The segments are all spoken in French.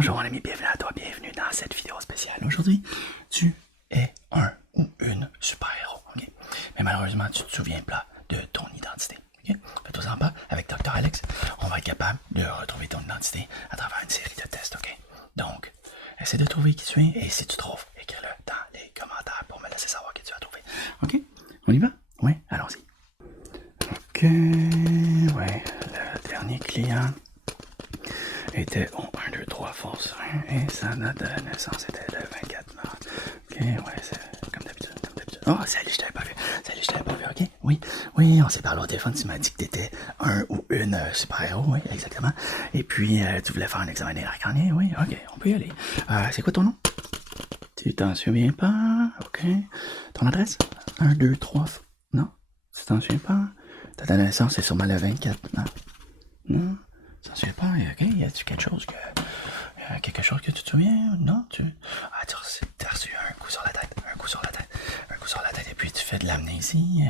Bonjour mon ami, bienvenue à toi, bienvenue dans cette vidéo spéciale. Aujourd'hui, tu es un ou une super-héros, ok? Mais malheureusement, tu te souviens pas de ton identité, ok? Fais-toi en pas, avec Dr. Alex, on va être capable de retrouver ton identité à travers une série de tests, ok? Donc, essaie de trouver qui tu es, et si tu trouves, écris-le dans les commentaires pour me laisser savoir qui tu as trouvé. Ok? On y va? Oui, allons-y. Ok, ouais, le dernier client était au 1, 2, 3 force 1 et sa date de naissance était le 24 mars. Ok, ouais, c'est comme d'habitude, comme d'habitude. Oh, salut, je t'avais pas vu. Salut, je t'avais pas vu, ok? Oui, oui, on s'est parlé au téléphone, tu m'as dit que t'étais un ou une super-héros, oui, exactement. Et puis, tu voulais faire un examen des crâniens, oui, ok, on peut y aller. C'est quoi ton nom? Tu t'en souviens pas? Ok. Ton adresse? 1, 2, 3, non? Tu t'en souviens pas? Ta date de naissance, c'est sûrement le 24 mars. Non? Ça se fait pas, ok? Y a-tu quelque chose que tu te souviens? Non? t'as reçu un coup sur la tête, et puis tu fais de l'amnésie.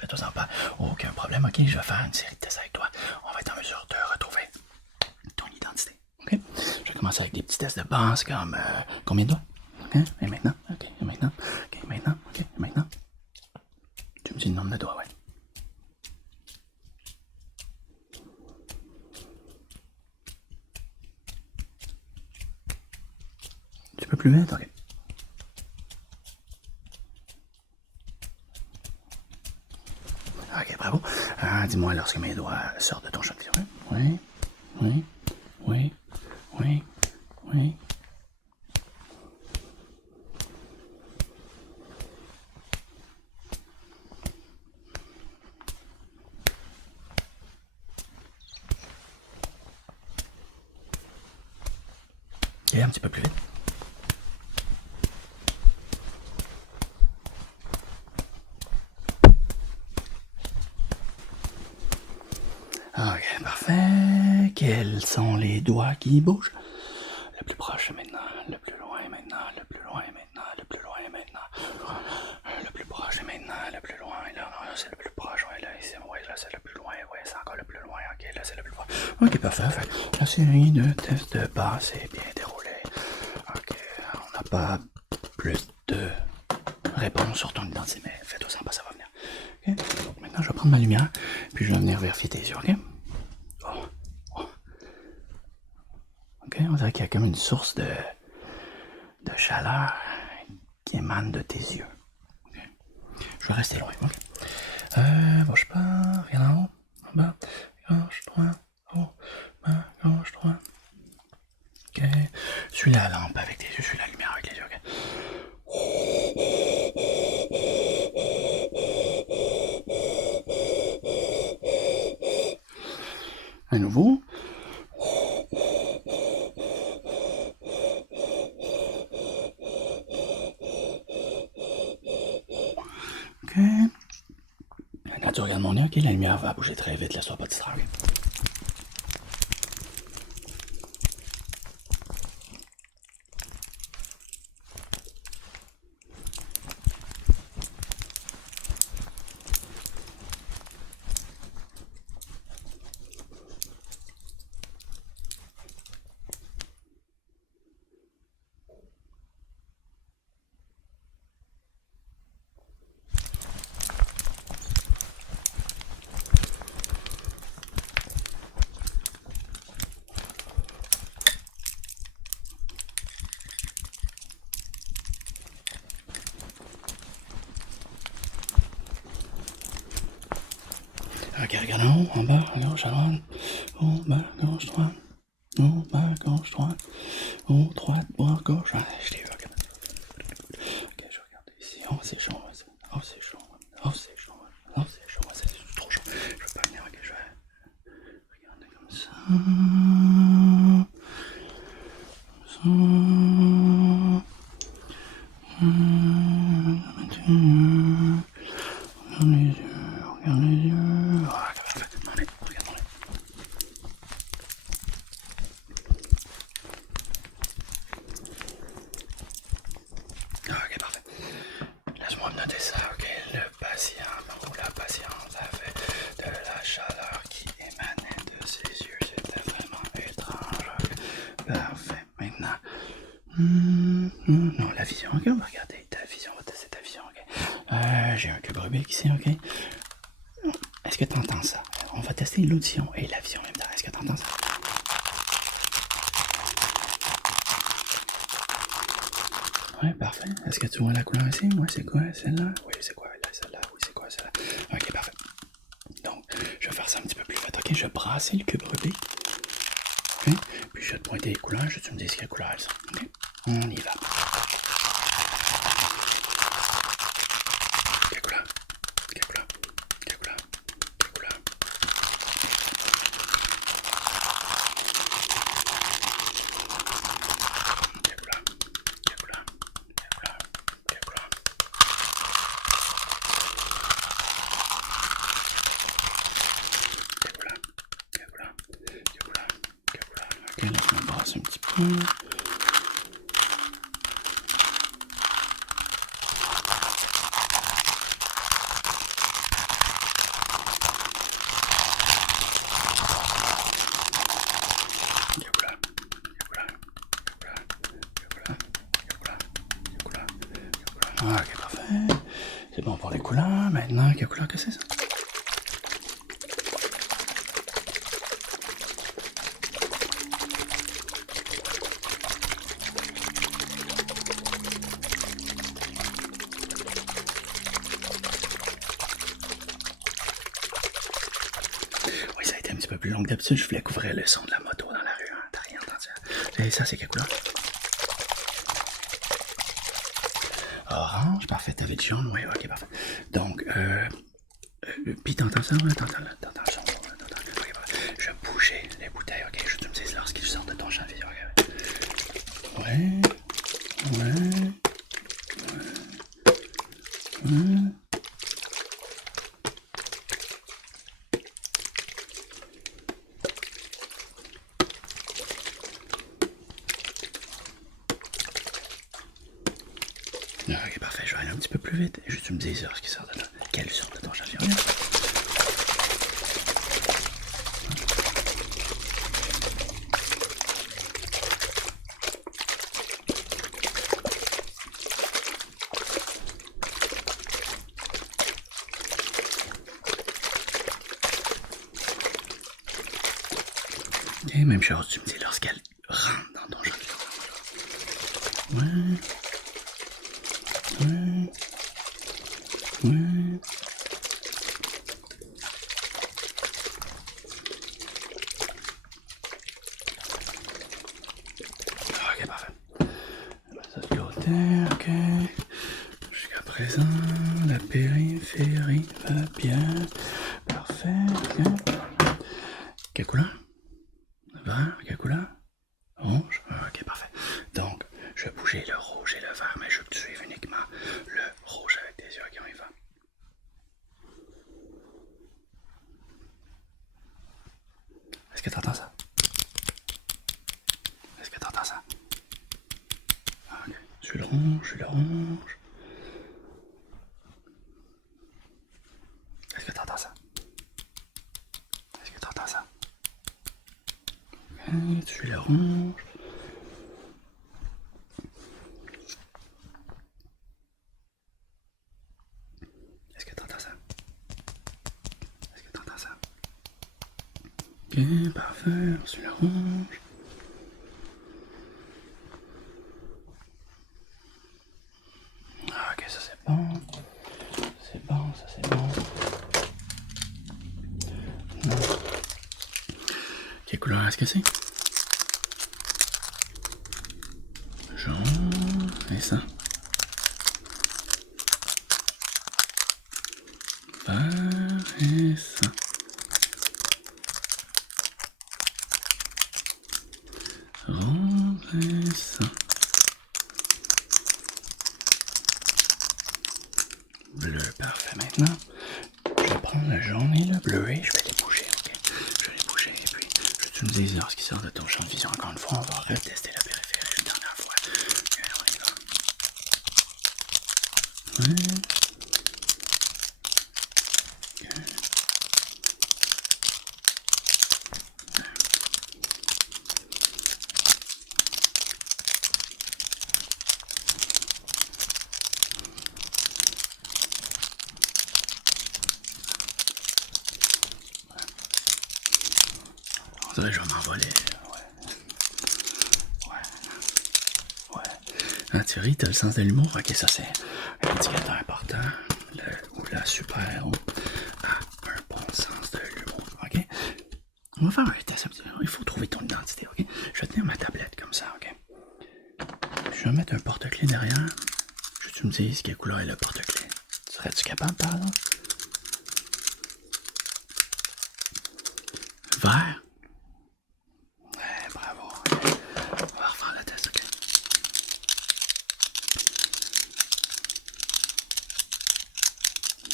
Fais-toi en pas. Aucun problème, ok? Je vais faire une série de tests avec toi. On va être en mesure de retrouver ton identité, ok? Je vais commencer avec des petits tests de base comme combien de doigts? Ok? Et maintenant? Ok, et maintenant? Ok, maintenant? Ok, et maintenant? Tu me dis le nombre de doigts, ouais. Tu peux plus vite? Ok. Ok, bravo. Dis-moi lorsque mes doigts sortent de ton champ de vision. Oui, oui, oui, oui, oui. Et un petit peu plus vite. Ok, parfait. Quels sont les doigts qui bougent? Le plus proche maintenant, le plus loin maintenant, le plus loin maintenant, le plus loin maintenant. Le plus proche maintenant, le plus loin. Là, c'est le plus proche. Ouais, là, ici, ouais, là, c'est le plus loin. Ouais, c'est encore le plus loin. Ok, là, c'est le plus proche. Ok, parfait. La série de tests de base est bien déroulée. Ok, on n'a pas plus de réponses sur ton identité, mais fais-toi sans pas, ça va venir. Ok, donc maintenant, je vais prendre ma lumière, puis je vais venir vérifier tes yeux, ok? Ok, on dirait qu'il y a comme une source de chaleur qui émane de tes yeux. Okay. Je vais rester loin. Ok. Bouge pas, regarde en haut, en bas, gauche, droite, haut, bas, gauche, droite. Ok. Suis la lampe avec tes yeux, suis la lumière avec les yeux. Ok. À nouveau. Ok. Quand tu regardes mon œil, ok, la lumière va bouger très vite, laisse-toi pas distraire. Okay? Ok, regarde en haut, en bas, à gauche, à droite. Haut, bas, gauche, droite. Haut, bas, gauche, droite. Haut, droite, droite, gauche. Ah, je l'ai vu, ok. Ok, je regarde ici. Oh, c'est chaud. Oh, c'est chaud. Oh, c'est chaud. Oh, c'est chaud. C'est trop chaud. Je veux pas venir, ok, je vais regarder comme ça. Regarde les yeux, regarde les yeux. Ah, parfait. Mon nez, regarde mon nez. Ok, parfait. Laisse-moi me noter ça, ok? Le patient ou la patiente avait de la chaleur qui émanait de ses yeux. C'était vraiment étrange. Okay. Parfait. Non, la vision, ok, on va regarder ta vision, on va tester ta vision, ok. J'ai un cube Rubik ici, ok. Est-ce que tu entends ça? On va tester l'audition et la vision en même temps. Est-ce que tu entends ça? Ouais, parfait. Est-ce que tu vois la couleur ici? Ouais, c'est quoi celle-là? Oui, c'est quoi là, celle-là? Oui, c'est quoi celle-là? Ok, parfait. Donc, je vais faire ça un petit peu plus vite, ok? Je vais brasser le cube Rubik. Ok? Puis je vais te pointer les couleurs, tu me dis quelle couleur elles sont. Ok? On y va. Quelle couleur? Quelle couleur? Quelle couleur? Quelle couleur? Quelle couleur? Quelle couleur? Quelle couleur? Quelle couleur? Quelle couleur? Quelle couleur? Quelle couleur? Quelle couleur? Ok, laisse-moi brasser un petit peu. Ok, parfait. C'est bon pour les couleurs. Maintenant, quelle couleur que c'est ça? Oui, ça a été un petit peu plus long que d'habitude. Je voulais couvrir le son de la moto dans la rue. Hein. T'as rien entendu? Et ça, c'est quelle couleur? Orange, parfait. T'avais du jaune? Oui, ok, parfait. Donc, puis t'entends ça? Ouais, t'entends le son? Ok, parfait. Je vais bouger les bouteilles, ok? Je te me dis lorsqu'ils sortent de ton champ de vision, ok? Ouais, ouais, ouais. Ok, parfait, je vais aller un petit peu plus vite. Et juste tu me dis ce qui sort de là. Quelle sort de ton champion? Et même chose, tu me dis lorsqu'elle rentre dans ton champion. Ouais. Ouais. Ouais. Ok, parfait. Ça de côté, ok. Jusqu'à présent, la périphérie va bien. Parfait, ok. Quelle couleur? Vert, quelle couleur? Orange? Ok, parfait. Donc, je vais bouger le rouge et le vert, mais je veux que tu suives uniquement le rouge avec tes yeux. Ok, on y va. Est-ce que tu entends ça? Est-ce que tu entends ça? Ok. Je suis le rouge, je suis le rouge. Est-ce que tu entends ça? Est-ce que tu entends ça? Ok, je suis le rouge. Est-ce que tu entends ça? Est-ce que tu entends ça? Ok, parfait, je suis le rouge. Ok, ça c'est bon. C'est bon, ça c'est bon. Quelle couleur est-ce que c'est? Jaune, et ça? Vert, et ça? Rose, et ça? Bleu, parfait. Maintenant, je vais prendre le jaune et le bleu et je vais les bouger, ok? Je vais les bouger et puis tu me dis lorsqu'il sort de ton champ de vision. Encore une fois, on va retester la périphérie une dernière fois. Et on y va. Ouais. dirait que je vais m'envoler. Ouais. Ah, Thierry, t'as le sens de l'humour? Ok, ça c'est un indicateur important. Ou la super-héros a un bon sens de l'humour. Ok? On va faire un test. Il faut trouver ton identité. Ok? Je vais tenir ma tablette comme ça. Ok? Je vais mettre un porte-clés derrière. Je veux que tu me dises quelle couleur est le porte-clés. Serais-tu capable, par exemple? Vert? Ouais, bravo. Okay. On va refaire le test, ok?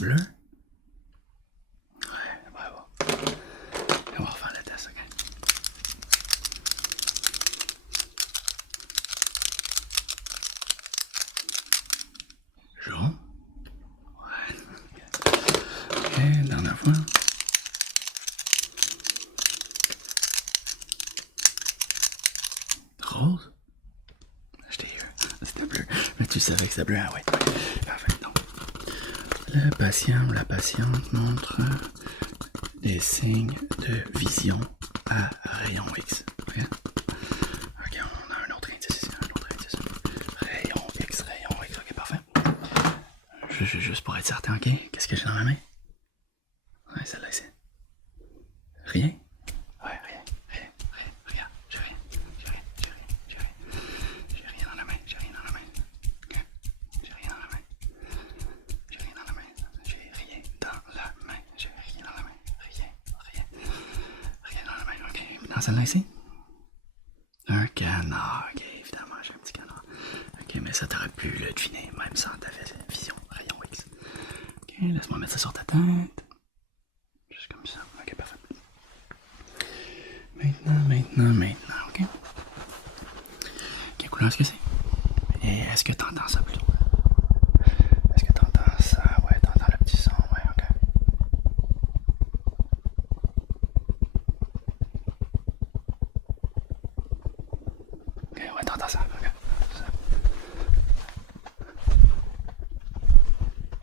Bleu? Ouais, bravo. On va refaire le test, ok? Jaune? Ouais. Ok, dernière fois. Rose? Je t'ai eu. C'était bleu. Mais tu savais que c'était bleu, ah ouais. Parfait, non. Le patient ou la patiente montre des signes de vision à rayon X. Ok, on a un autre indice ici, Rayon X, ok, parfait. Juste pour être certain, ok? Qu'est-ce que j'ai dans ma main? Ouais, celle-là ici. Rien? Ouais, rien. Regarde, j'ai rien dans la main, Ok. J'ai rien dans la main. J'ai rien dans la main. J'ai rien dans la main. Rien dans la main, ok. Dans celle-là ici? Un canard, ok, évidemment, j'ai un petit canard. Ok, mais ça t'aurait pu le deviner, même sans ta vision, rayon X. Ok, laisse-moi mettre ça sur ta tête. Juste comme ça, ok, parfait. Maintenant, ok. Quelle couleur est-ce que c'est? Et est-ce que t'entends ça plutôt? Est-ce que t'entends ça? Ouais, t'entends le petit son, ouais, ok. Ok, ouais, t'entends ça, ok. Ça.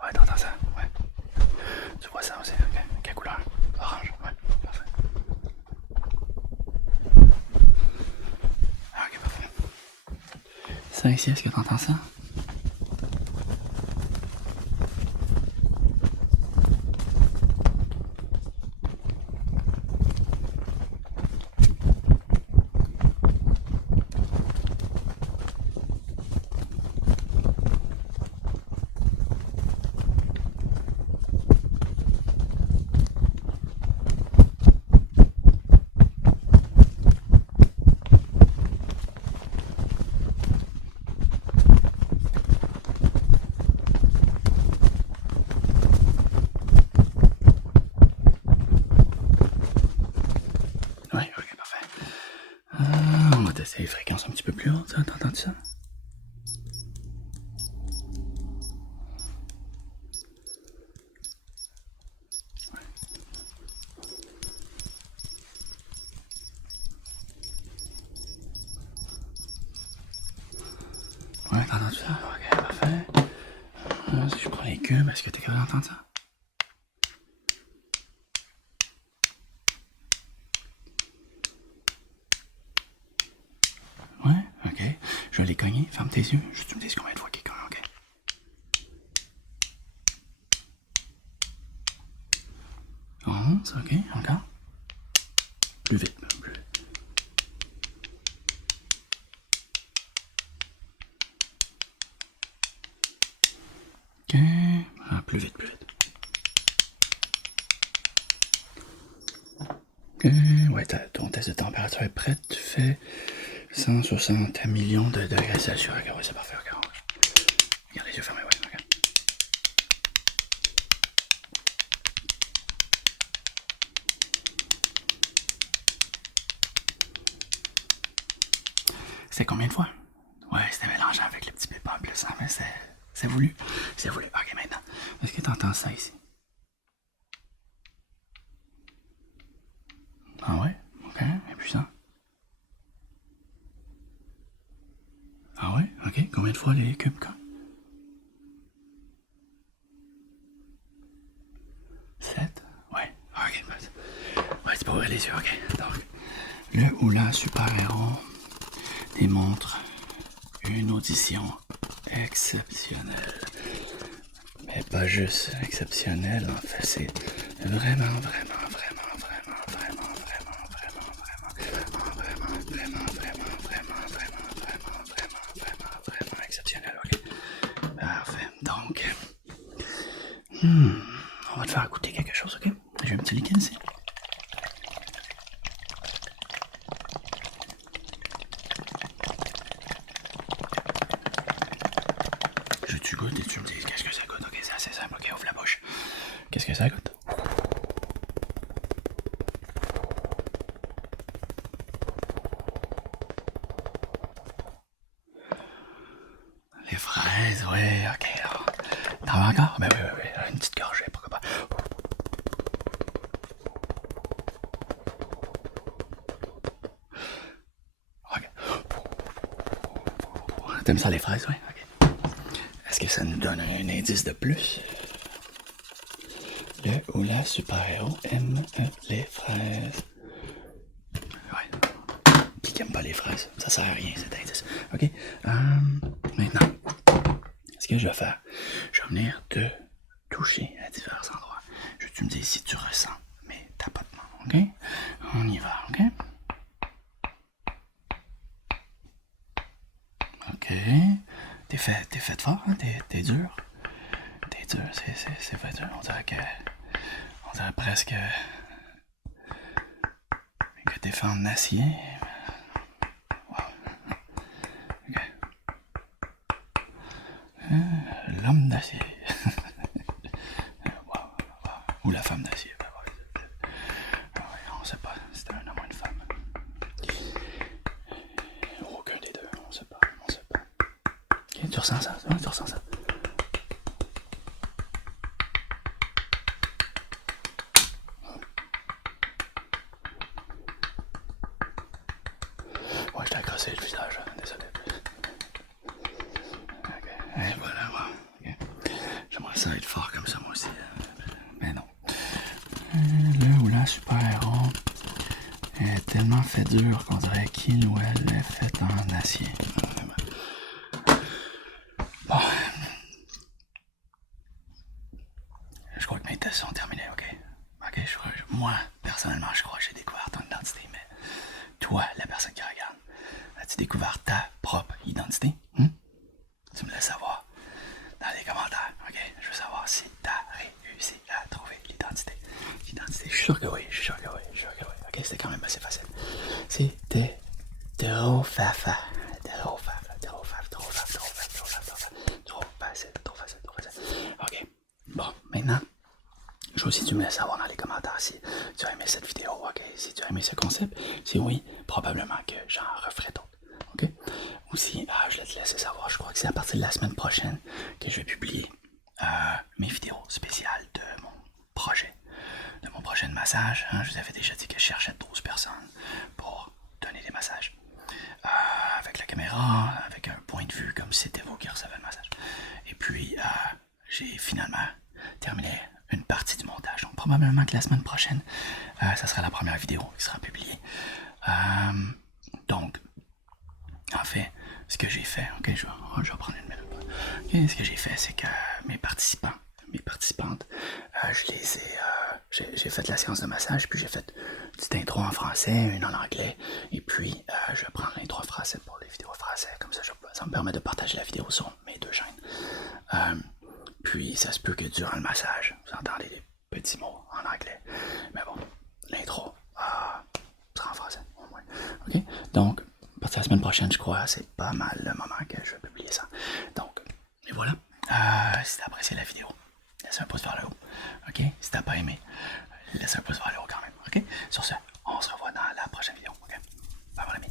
Ouais, t'entends ça, ouais. Tu vois ça aussi, ok. Quelle couleur? Orange, ouais, parfait. Ok, parfait. Ça ici, est-ce que t'entends ça? Ouais, ok, parfait. On va tester les fréquences un petit peu plus hautes, t'entends ça? Ouais, t'entends ça? Ok, parfait. Si je prends les cubes, est-ce que t'es capable d'entendre ça? Ouais, ok. Je vais les cogner, ferme tes yeux, juste tu me dis combien de fois qu'ils cognent, ok? 11, ok, encore. Plus vite, plus vite. Ok, plus vite, plus vite. Ok, ouais, ton test de température est prêt, tu fais 160 millions de degrés Celsius. Ok, ouais, c'est parfait, ok. Regarde les yeux fermés, ouais, ok. C'est combien de fois? Ouais, c'était mélangeant avec le petit pépin en plus, hein, mais c'est voulu. C'est voulu. Ok, maintenant, est-ce que tu entends ça ici? Ah ouais? Ok, impuissant. Ah ouais? Ok, combien de fois les cubes quand? 7? Ouais. Ok, ouais, c'est pas ouvrir les yeux, ok. Donc, Le ou la super-héros démontre une audition exceptionnelle. Mais pas juste exceptionnelle, en fait, c'est vraiment exceptionnel, ok? Parfait. Donc, on va te faire goûter quelque chose, ok? J'ai un petit liquide ici. Tu goûtes et tu me dis qu'est-ce que ça goûte. Ok, c'est assez simple. Ok, ouvre la bouche. Qu'est-ce que ça goûte? Les fraises, oui, ok. T'en veux encore? Ben oui. Une petite gorgée, pourquoi pas. Ok. T'aimes ça les fraises, oui? Ok. Est-ce que ça nous donne un indice de plus? Le ou la super-héros aime les fraises. Ouais. Qui aime pas les fraises? Ça sert à rien cet indice. Ok. Maintenant, ce que je vais faire, je vais venir te toucher à divers endroits. Je vais te me dire si tu ressens mes tapotements. Ok? On y va, ok? Ok. T'es fait fort, hein? T'es dur. T'es dur, c'est fait dur. On dirait presque que t'es fait en acier. Wow. Ok. L'homme d'acier. Wow. Ou la femme d'acier. On sait pas si c'était un homme ou une femme. Aucun des deux, on sait pas. Ok, tu ressens ça? Ouais, tu ressens ça? Ouais, je t'ai accroché le visage, désolé. Ok, et voilà, ouais. Okay. J'aimerais ça être fort comme ça, moi aussi. Mais non. Le ou la super-héros est tellement fait dur qu'on dirait qu'il ou elle est fait en acier. Bon. Je crois que mes tests sont terminés, ok? Ok, moi, personnellement, je crois que j'ai découvert ton identité, mais toi, la personne qui regarde, as-tu découvert ta propre identité? Tu me laisses savoir dans les commentaires, ok? Je veux savoir si t'as réussi à trouver l'identité. Je suis sûr que oui, ok? C'était quand même assez facile. C'était trop fafa. Trop facile. Ok, bon, maintenant, je veux aussi que tu me laisses savoir dans les commentaires si tu as aimé cette vidéo, ok? Si tu as aimé ce concept. Si oui, probablement que j'en referai d'autres, ok? Aussi, je vais te laisser savoir, je crois que c'est à partir de la semaine prochaine que je vais publier mes vidéos spéciales de mon projet de massage. Je vous avais déjà dit que je cherchais 12 personnes pour donner des massages. Avec la caméra, avec un point de vue comme si c'était vous qui recevez le massage. Et puis, j'ai finalement terminé une partie du montage. Donc, probablement que la semaine prochaine, ça sera la première vidéo qui sera publiée. Donc, en fait, ce que j'ai fait, ok, je vais prendre une minute. Okay, ce que j'ai fait, c'est que mes participantes, je les ai, j'ai fait la séance de massage, puis j'ai fait une petite intro en français, une en anglais, et puis je vais prendre l'intro en français pour les vidéos français, comme ça, ça me permet de partager la vidéo sur mes deux chaînes. Puis ça se peut que durant le massage, vous entendez des petits mots en anglais, mais bon, l'intro sera en français au moins. Ok, donc à partir de la semaine prochaine, je crois, c'est pas mal le moment que je vais publier ça. Donc, et voilà. Si t'as apprécié la vidéo, laisse un pouce vers le haut. Ok? Si t'as pas aimé, laisse un pouce vers le haut quand même. Ok? Sur ce, on se revoit dans la prochaine vidéo. Ok? Bye mon ami.